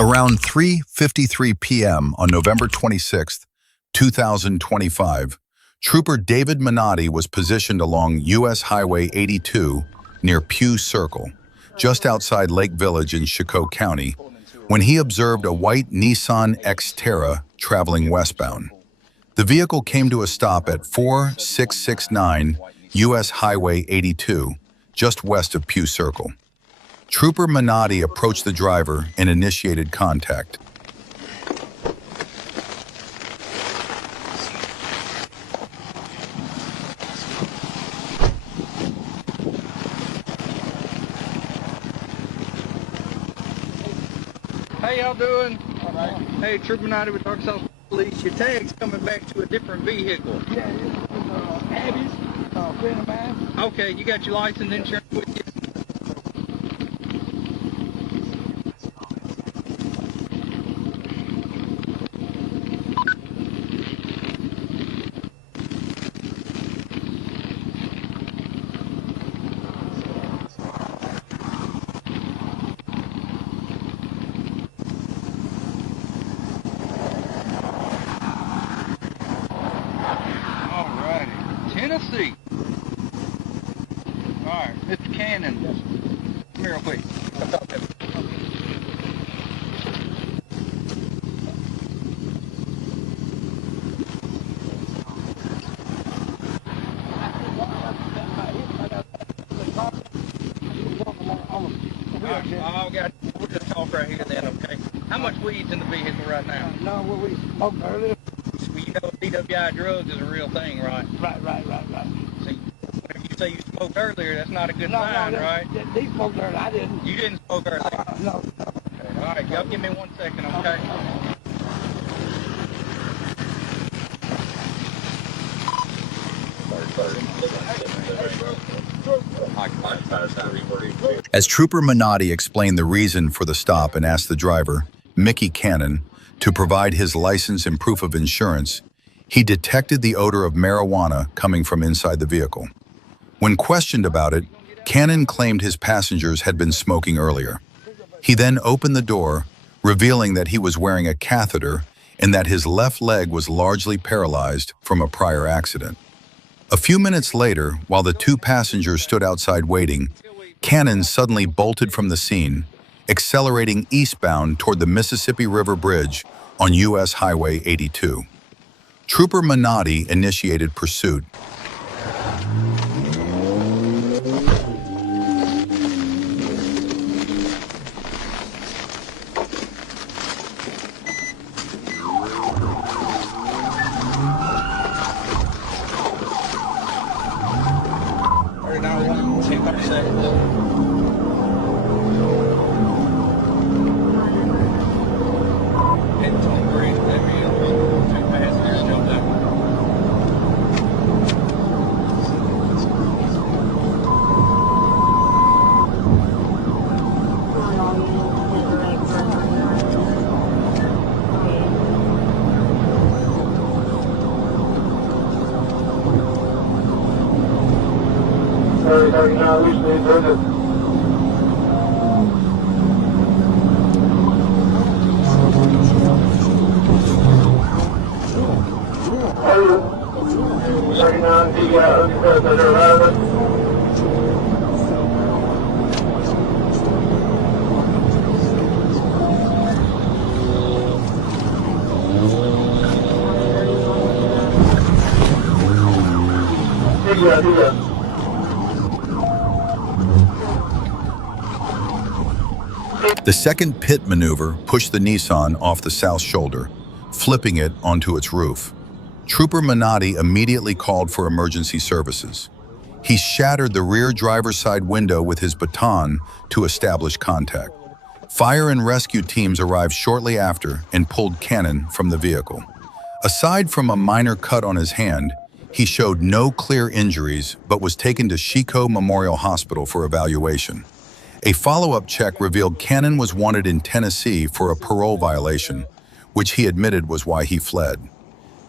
Around 3:53 p.m. on November 26, 2025, Trooper David Minotti was positioned along U.S. Highway 82 near Pew Circle, just outside Lake Village in Faulkner County, when he observed a white Nissan Xterra traveling westbound. The vehicle came to a stop at 4669 U.S. Highway 82, just west of Pew Circle. Trooper Minotti approached the driver and initiated contact. How y'all doing? All right. Hey, Trooper Minotti with Arkansas Police. Your tag's coming back to a different vehicle. Yeah, it's Abby's, friend of mine. Okay, you got your license and insurance with you? Tennessee. All right, Mr. Cannon. Yes. Come here real quick. Come talk to me. We'll just talk right here then, okay? How much weed's in the vehicle right now? No, we smoked earlier. Well, you know, DWI drugs is a real thing, right? Right. See, whenever you say you smoked earlier, that's not a good sign, right? They smoked earlier. I didn't. You didn't smoke earlier? No. Okay. All right, y'all give me 1 second, okay? As Trooper Minotti explained the reason for the stop and asked the driver, Mickey Cannon, to provide his license and proof of insurance, he detected the odor of marijuana coming from inside the vehicle. When questioned about it, Cannon claimed his passengers had been smoking earlier. He then opened the door, revealing that he was wearing a catheter and that his left leg was largely paralyzed from a prior accident. A few minutes later, while the two passengers stood outside waiting, Cannon suddenly bolted from the scene, accelerating eastbound toward the Mississippi River Bridge on U.S. Highway 82. Trooper Minotti initiated pursuit. The second pit maneuver pushed the Nissan off the south shoulder, flipping it onto its roof. Trooper Minotti immediately called for emergency services. He shattered the rear driver's side window with his baton to establish contact. Fire and rescue teams arrived shortly after and pulled Cannon from the vehicle. Aside from a minor cut on his hand, he showed no clear injuries but was taken to Chico Memorial Hospital for evaluation. A follow-up check revealed Cannon was wanted in Tennessee for a parole violation, which he admitted was why he fled.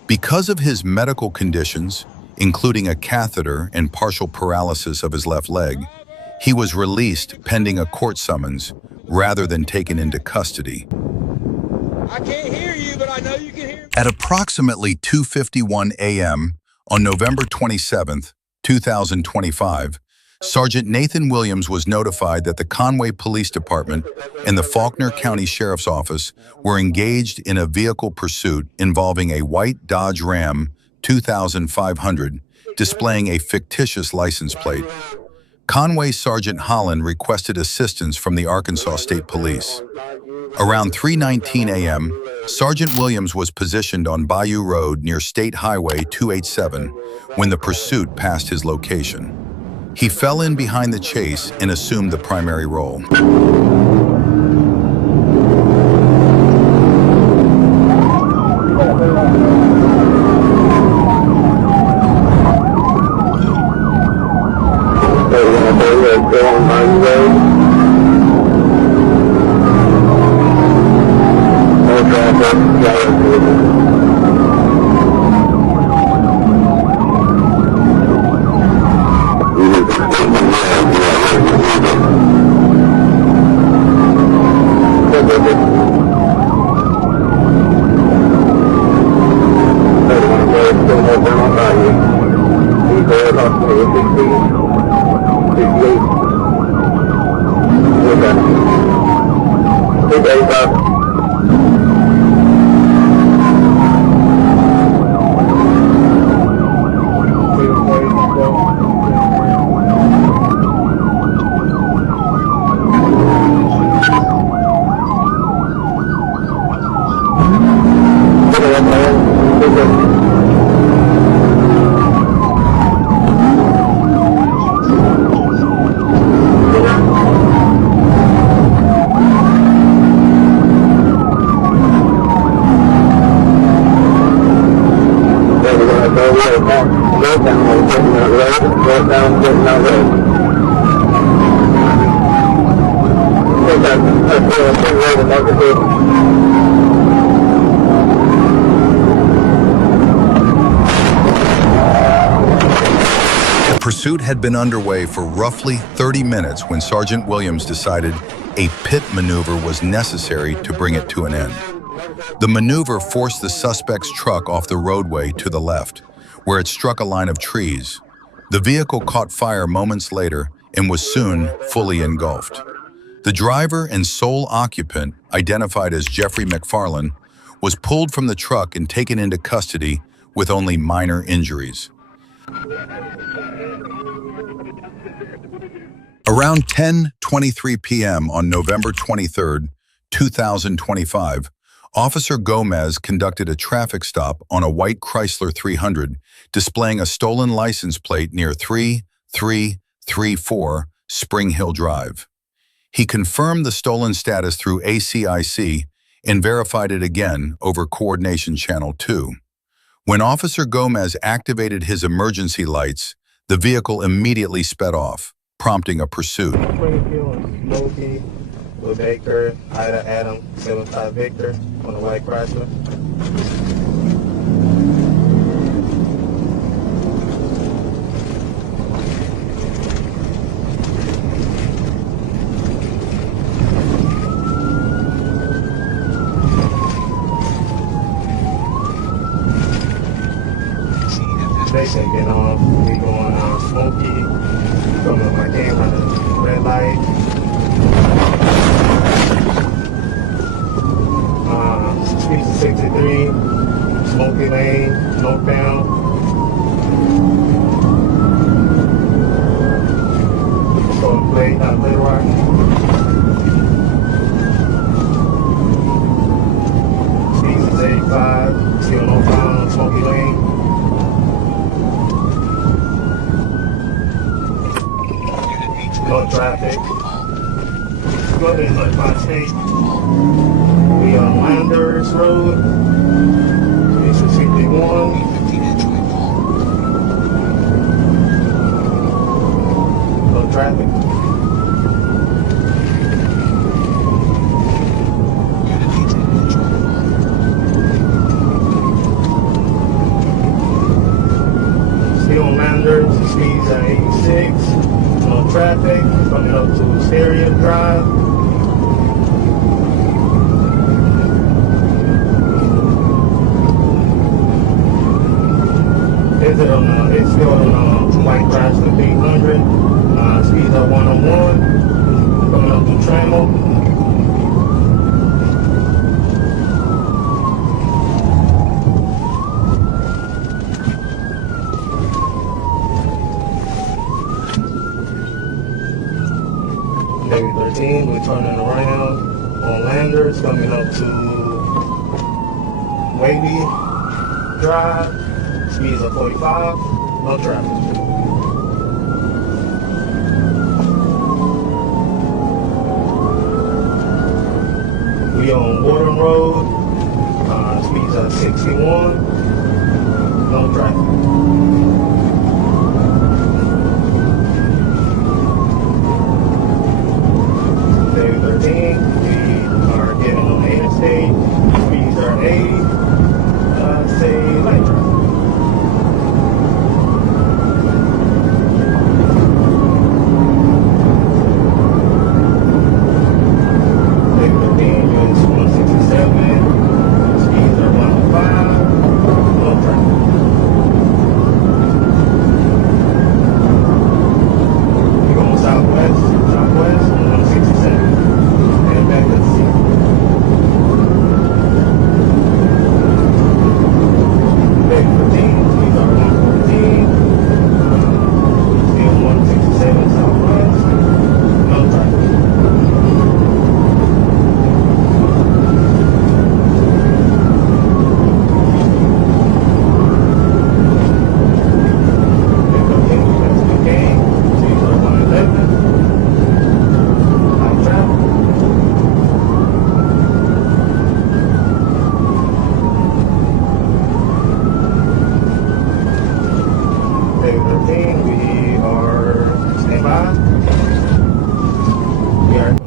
Because of his medical conditions, including a catheter and partial paralysis of his left leg, he was released pending a court summons rather than taken into custody. I can't hear you, but I know you can hear me. At approximately 2:51 a.m. on November 27th, 2025, Sergeant Nathan Williams was notified that the Conway Police Department and the Faulkner County Sheriff's Office were engaged in a vehicle pursuit involving a white Dodge Ram 2500 displaying a fictitious license plate. Conway Sergeant Holland requested assistance from the Arkansas State Police. Around 3:19 a.m., Sergeant Williams was positioned on Bayou Road near State Highway 287 when the pursuit passed his location. He fell in behind the chase and assumed the primary role. The pursuit had been underway for roughly 30 minutes when Sergeant Williams decided a pit maneuver was necessary to bring it to an end. The maneuver forced the suspect's truck off the roadway to the left, where it struck a line of trees. The vehicle caught fire moments later and was soon fully engulfed. The driver and sole occupant, identified as Jeffrey McFarland, was pulled from the truck and taken into custody with only minor injuries. Around 10:23 p.m. on November 23, 2025, Officer Gomez conducted a traffic stop on a white Chrysler 300 displaying a stolen license plate near 3334 Spring Hill Drive. He confirmed the stolen status through ACIC and verified it again over Coordination Channel 2. When Officer Gomez activated his emergency lights, the vehicle immediately sped off, prompting a pursuit. Smokey, Will Baker, Ida Adam, 75 Victor on the white Chrysler. Station getting off, we going Smokey, coming up my camera, red light. Streets of 63, Smokey Lane, northbound. Stolen plate, Little Rock. Streets is 85, still northbound on Smokey Lane. No traffic. Go ahead and let my state. We on Landers Road. It's 61. No traffic. Still on Landers. Speeds at 86. No traffic, coming up to Stereo Drive. turning around on Landers, coming up to Wavy Drive. Speeds of 45, no traffic. We on Romine Road, speeds of 61, no traffic. Day 13, we are getting on the Interstate, speeds are 80, say light traffic.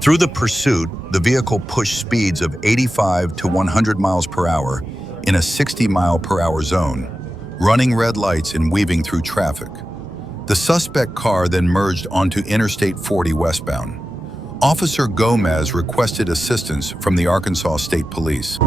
Through the pursuit, the vehicle pushed speeds of 85 to 100 miles per hour in a 60-mile-per-hour zone, running red lights and weaving through traffic. The suspect car then merged onto Interstate 40 westbound. Officer Gomez requested assistance from the Arkansas State Police.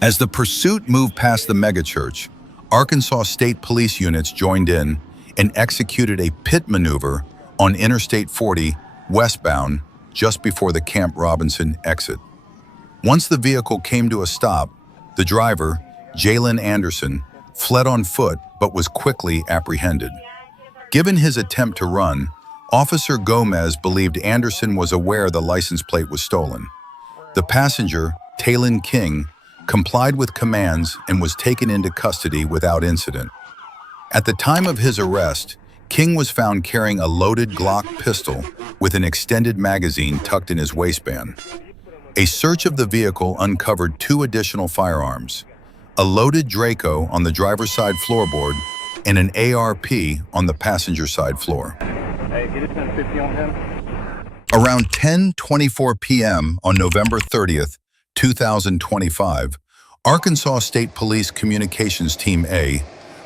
As the pursuit moved past the megachurch, Arkansas State Police units joined in and executed a pit maneuver on Interstate 40 westbound just before the Camp Robinson exit. Once the vehicle came to a stop, the driver, Jalen Anderson, fled on foot but was quickly apprehended. Given his attempt to run, Officer Gomez believed Anderson was aware the license plate was stolen. The passenger, Talon King, complied with commands and was taken into custody without incident. At the time of his arrest, King was found carrying a loaded Glock pistol with an extended magazine tucked in his waistband. A search of the vehicle uncovered 2 additional firearms, a loaded Draco on the driver's side floorboard and an ARP on the passenger side floor. Hey, get it 1050 on him. Around 10:24 p.m. on November 30th, 2025, Arkansas State Police Communications Team A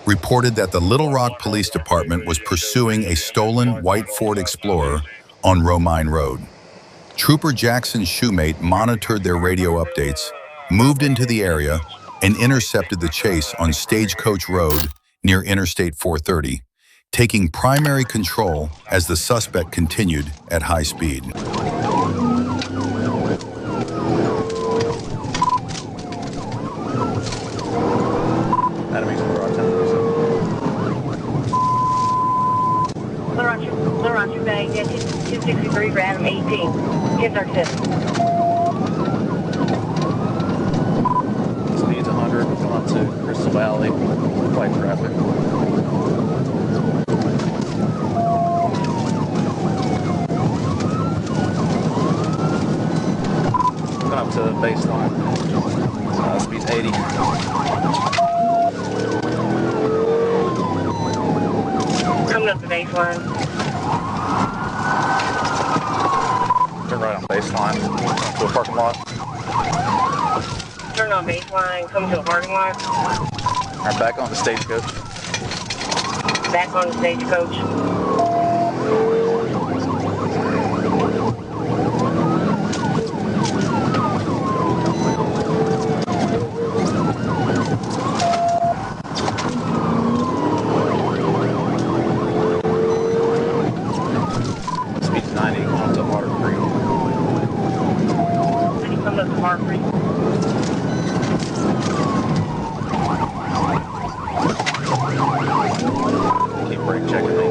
reported that the Little Rock Police Department was pursuing a stolen white Ford Explorer on Romine Road. Trooper Jackson Shoemate monitored their radio updates, moved into the area, and intercepted the chase on Stagecoach Road near Interstate 430, taking primary control as the suspect continued at high speed. Roger Bay, 263, random 18. Kids are 10. Speed's 100, come on to Crystal valley, quite traffic. Going up to the baseline. Speed's 80. Coming up the baseline. Turn right on baseline. To a parking lot. Turn on baseline, come to the parking lot. Alright, back on the stagecoach. Back on the stagecoach. Speed's 90, going up to Water Creek. Then you come up to Water Creek. Keep brake checking me.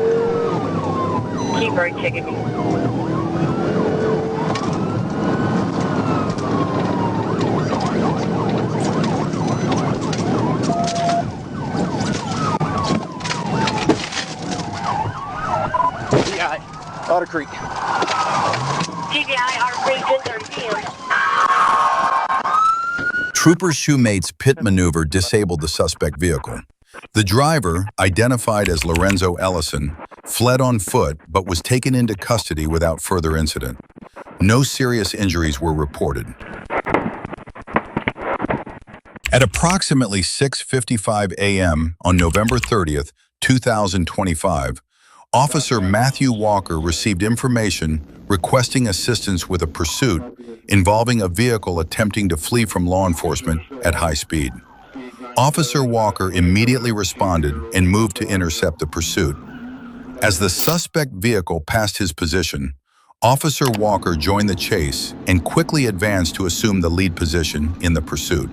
Keep brake checking me. TBI, Otter Creek. TBI, Water Creek, 10:30 p.m. Trooper Shoemate's pit maneuver disabled the suspect vehicle. The driver, identified as Lorenzo Ellison, fled on foot but was taken into custody without further incident. No serious injuries were reported. At approximately 6:55 a.m. on November 30th, 2025, Officer Matthew Walker received information requesting assistance with a pursuit involving a vehicle attempting to flee from law enforcement at high speed. Officer Walker immediately responded and moved to intercept the pursuit. As the suspect vehicle passed his position, Officer Walker joined the chase and quickly advanced to assume the lead position in the pursuit.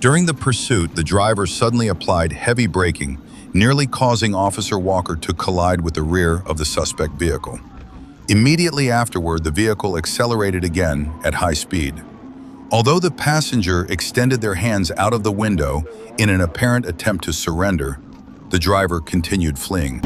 During the pursuit, the driver suddenly applied heavy braking, nearly causing Officer Walker to collide with the rear of the suspect vehicle. Immediately afterward, the vehicle accelerated again at high speed. Although the passenger extended their hands out of the window in an apparent attempt to surrender, the driver continued fleeing.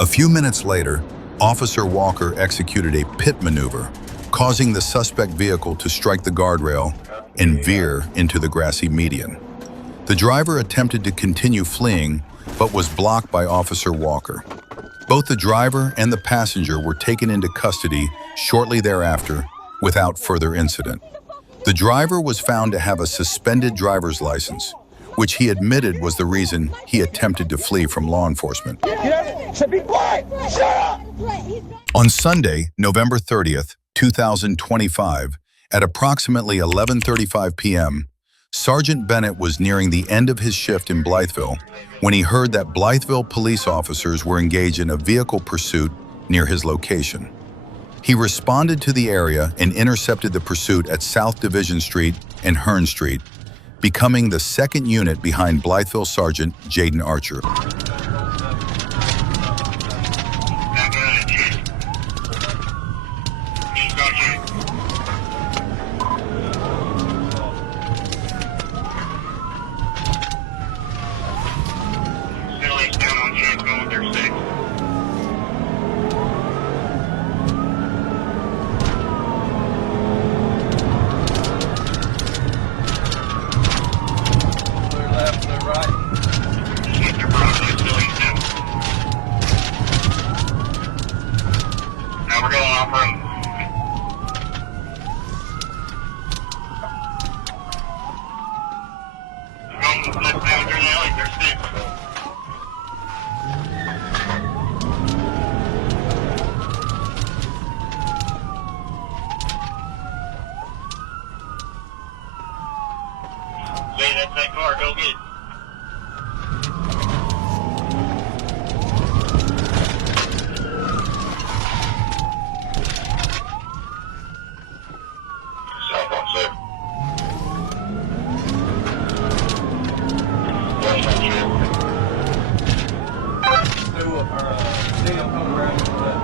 A few minutes later, Officer Walker executed a pit maneuver, causing the suspect vehicle to strike the guardrail and veer into the grassy median. The driver attempted to continue fleeing, but was blocked by Officer Walker. Both the driver and the passenger were taken into custody shortly thereafter without further incident. The driver was found to have a suspended driver's license, which he admitted was the reason he attempted to flee from law enforcement. Be quiet! Shut up! On Sunday, November 30th, 2025, at approximately 11:35 p.m., Sergeant Bennett was nearing the end of his shift in Blytheville when he heard that Blytheville police officers were engaged in a vehicle pursuit near his location. He responded to the area and intercepted the pursuit at South Division Street and Hearn Street, becoming the second unit behind Blytheville Sergeant Jaden Archer. That's that car, go get it. Southbound, sir. Westbound, Sam coming around to the left.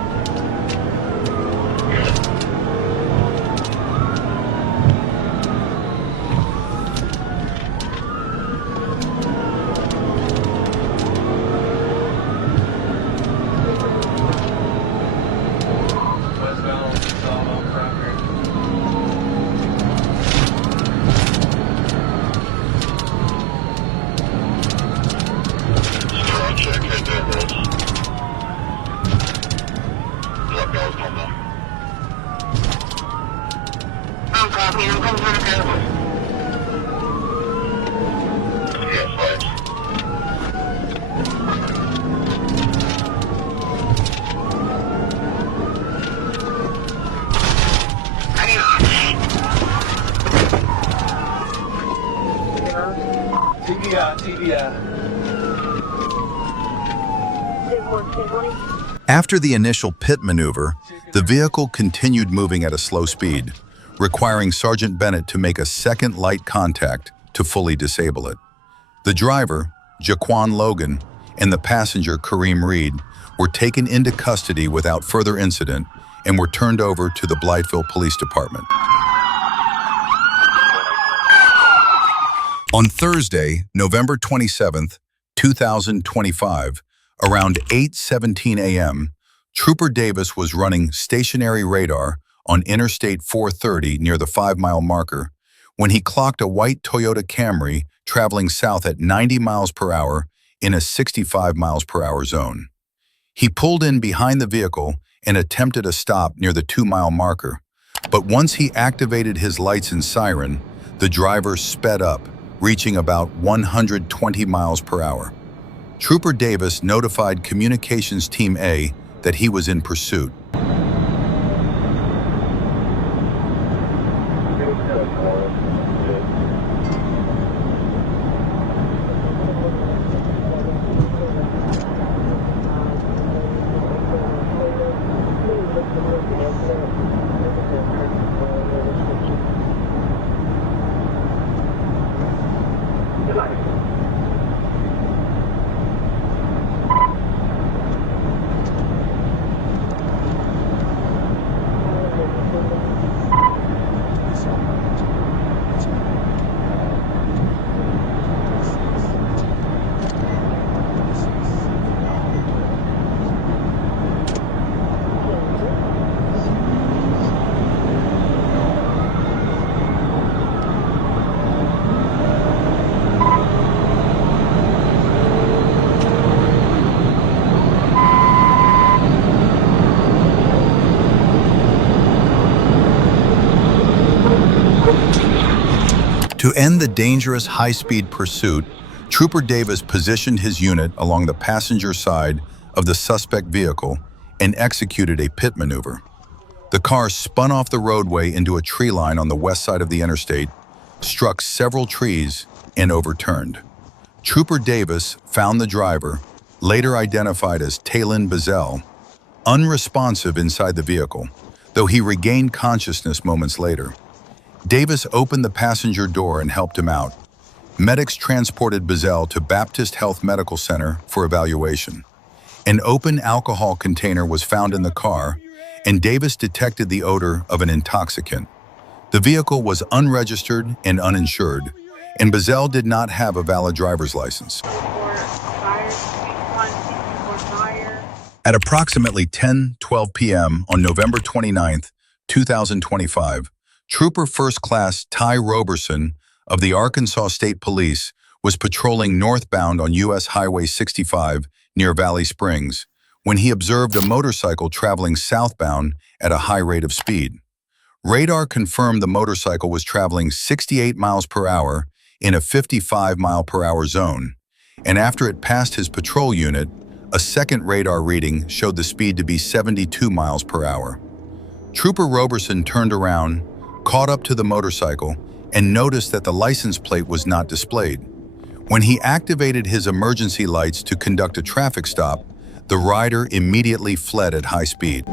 I'm copying. I'm coming for the code. Yes, flags. TBI. After the initial pit maneuver, the vehicle continued moving at a slow speed, requiring Sergeant Bennett to make a second light contact to fully disable it. The driver, Jaquan Logan, and the passenger, Kareem Reed, were taken into custody without further incident and were turned over to the Blytheville Police Department. On Thursday, November 27th, 2025, around 8:17 a.m., Trooper Davis was running stationary radar on Interstate 430 near the 5-mile marker when he clocked a white Toyota Camry traveling south at 90 miles per hour in a 65 miles per hour zone. He pulled in behind the vehicle and attempted a stop near the 2-mile marker, but once he activated his lights and siren, the driver sped up, reaching about 120 miles per hour. Trooper Davis notified Communications Team A that he was in pursuit. To end the dangerous high-speed pursuit, Trooper Davis positioned his unit along the passenger side of the suspect vehicle and executed a pit maneuver. The car spun off the roadway into a tree line on the west side of the interstate, struck several trees, and overturned. Trooper Davis found the driver, later identified as Talon Bazell, unresponsive inside the vehicle, though he regained consciousness moments later. Davis opened the passenger door and helped him out. Medics transported Bazell to Baptist Health Medical Center for evaluation. An open alcohol container was found in the car, and Davis detected the odor of an intoxicant. The vehicle was unregistered and uninsured, and Bazell did not have a valid driver's license. At approximately 10:12 p.m. on November 29, 2025, Trooper First Class Ty Roberson of the Arkansas State Police was patrolling northbound on U.S. Highway 65 near Valley Springs when he observed a motorcycle traveling southbound at a high rate of speed. Radar confirmed the motorcycle was traveling 68 miles per hour in a 55-mile-per-hour zone, and after it passed his patrol unit, a second radar reading showed the speed to be 72 miles per hour. Trooper Roberson turned around, caught up to the motorcycle, and noticed that the license plate was not displayed. When he activated his emergency lights to conduct a traffic stop, the rider immediately fled at high speed.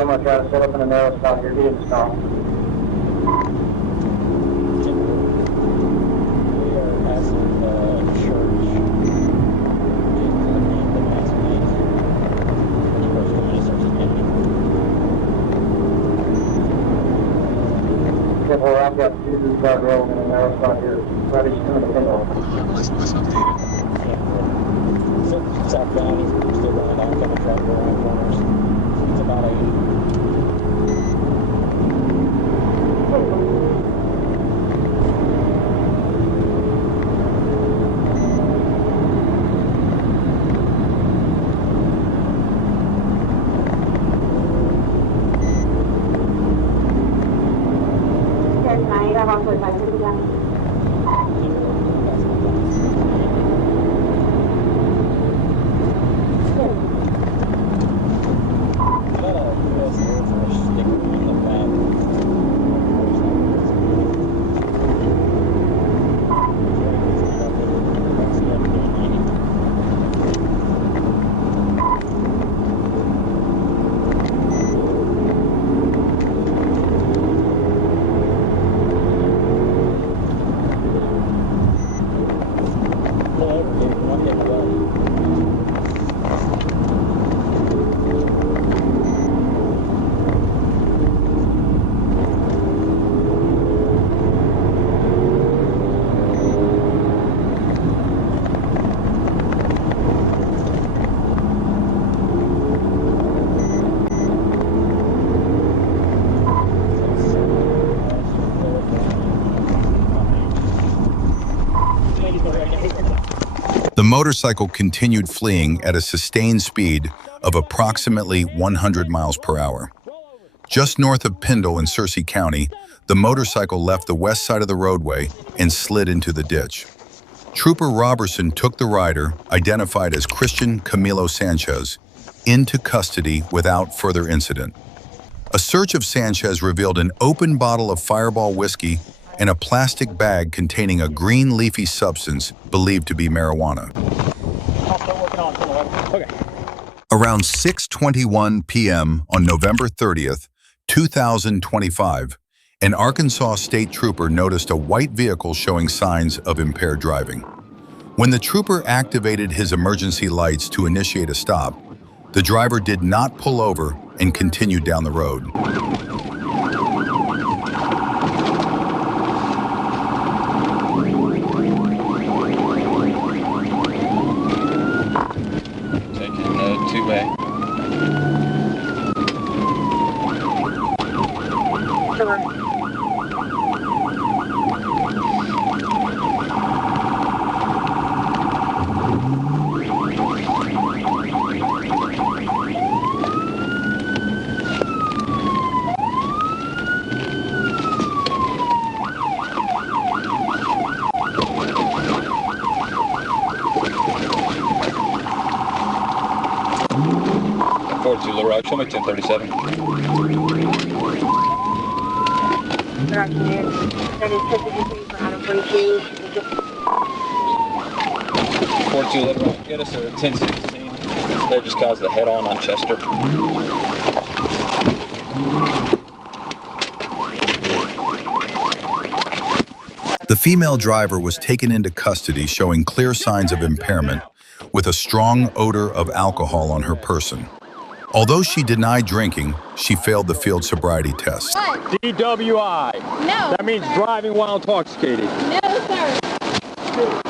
I'm going to try to set up in a narrow spot here. Get stop. I've got two guardrails in a narrow spot here. Ready to turn the window. Let's update it. Southbound, he's still running oncoming traffic around corners. It's about 80. I got off 45. The motorcycle continued fleeing at a sustained speed of approximately 100 miles per hour. Just north of Pindle in Searcy County, the motorcycle left the west side of the roadway and slid into the ditch. Trooper Robertson took the rider, identified as Christian Camilo Sanchez, into custody without further incident. A search of Sanchez revealed an open bottle of Fireball whiskey and a plastic bag containing a green leafy substance believed to be marijuana. Around 6:21 p.m. on November 30th, 2025, an Arkansas state trooper noticed a white vehicle showing signs of impaired driving. When the trooper activated his emergency lights to initiate a stop, the driver did not pull over and continued down the road. Two-way. Zulu Road, show me 1037. Fort Zulu Road, get us a 1016. They just caused the head-on Chester. The female driver was taken into custody showing clear signs of impairment with a strong odor of alcohol on her person. Although she denied drinking, she failed the field sobriety test. DWI. No. That means driving while intoxicated. No, sir.